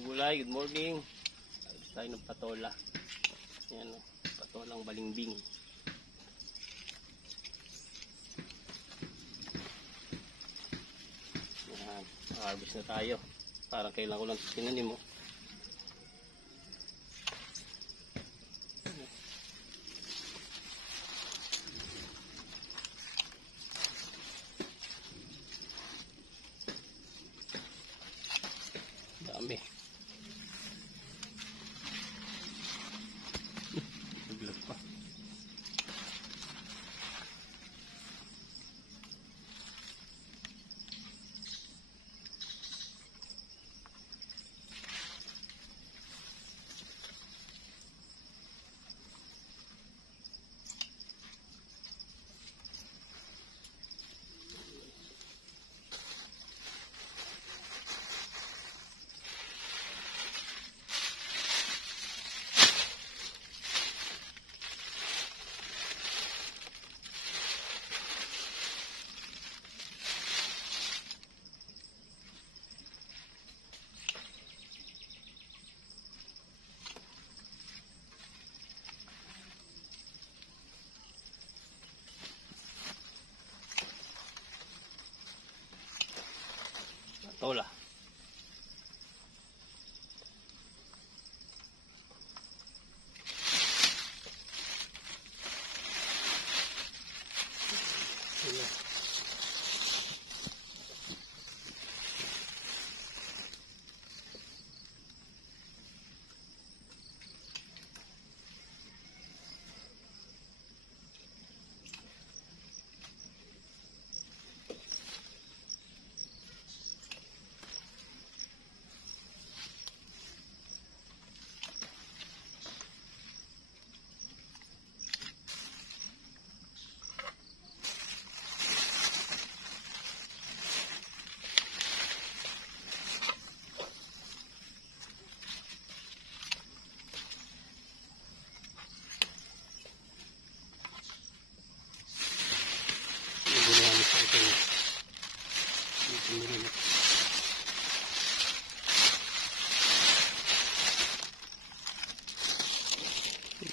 Magulay, good morning. Ayos tayo ng patola. Yan o, patolang balimbing. Yan, harvest na tayo. Parang kailan ko lang tinanim mo. Dami. Naglag pa. Patola.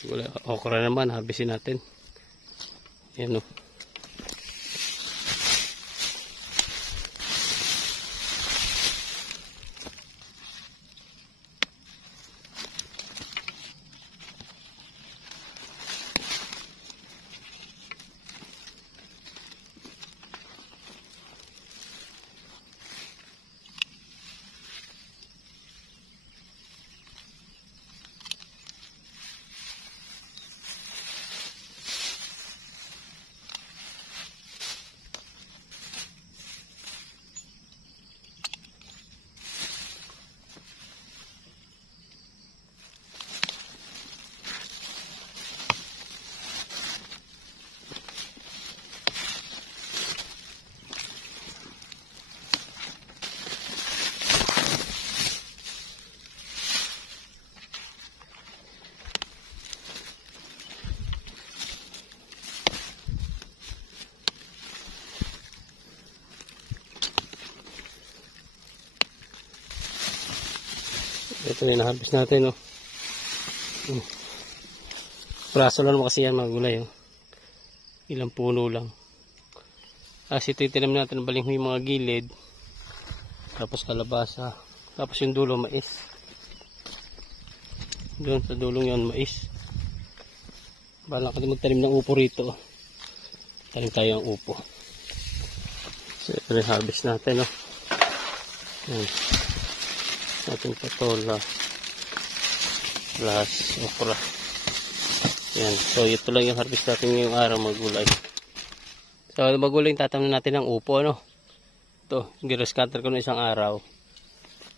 Wala, okra naman, habisin natin. Yan o. Ito na inahabis natin, oh. Praso lang kasi yan mga gulay, oh. Ilang puno lang. Kasi ito itinam natin ng balinghoy yung mga gilid. Tapos kalabasa. Tapos yung dulo mais. Doon sa dulong yan mais. Bahala ka magtanim ng upo rito, oh. Tanim tayo ang upo. So ito na harvest natin, oh. Yan. Ating patola plus okra. Yan. So ito lang yung harvest natin ngayong araw mga gulay. So magulay yung tatanim natin ng upo, ano. Ito, giras cutter ko na isang araw.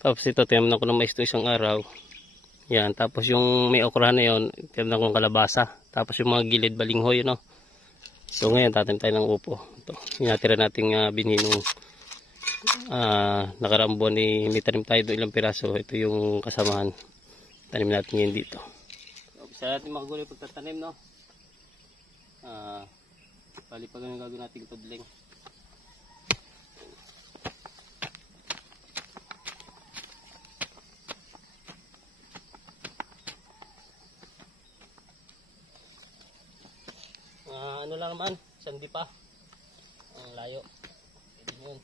Tapos ito tinamnan ko ng mais ito isang araw. Yan. Tapos yung may okra na yun, tinamnan ko ng kalabasa. Tapos yung mga gilid balinghoy, no. So ngayon tatanim tayo ng upo. Ito, yung natira nating bininong nakaraang buwan may tanim tayo doon ilang piraso. Ito yung kasamahan, tanim natin ngayon dito. So, bisa natin makagulay pagtatanim, no. Bali pa ganun gagawin natin tudling. lang naman. Sandi pa. Ang layo. Pwede yun.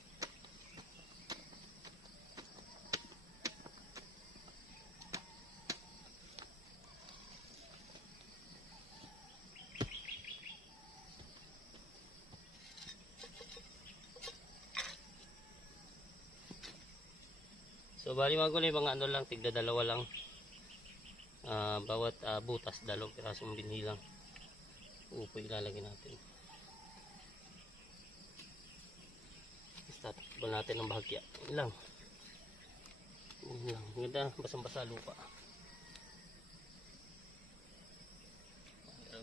So bali mga gulay, mga ano lang, tigda dalawa lang. Bawat butas, 2 pirasong binhi lang. Upo ilalagay natin. Tatakbo natin ng bahagya. Yun lang. Yun lang. Ganda, basang-basa lupa.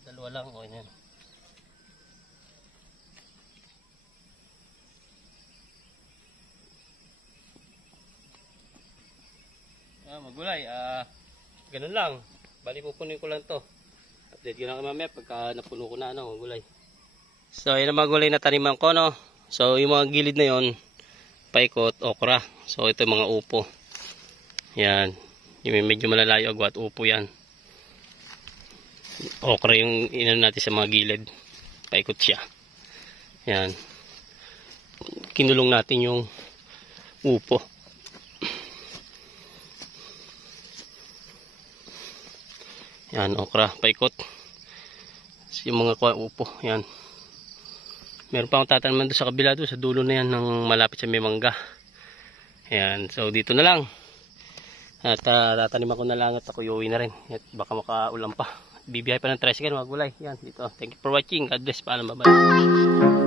Dalawa lang, okay na yan. Magulay, ganun lang. Bali pupunin ko lang to. Update ko lang kay mamaya pagka napuno ko na magulay. So yun ang magulay na taniman ko, no. So yung mga gilid na yon, paikot, okra. So ito yung mga upo. Yan. Yung medyo malalayo agwat, upo yan. Okra yung inano natin sa mga gilid. Paikot siya. Yan. Kinulong natin yung upo. Yan, okra, paikot. Yung mga upo, yan. Meron pa akong tatanaman doon sa kabila doon, sa dulo na yan, ng malapit sa may mangga. Yan, so dito na lang. At tataniman ko na lang at ako iuwi na rin. At baka makaulan pa. Bibiyahe pa ng tricycle, mga gulay. Yan, dito. Thank you for watching. God bless. Paalam, bye-bye.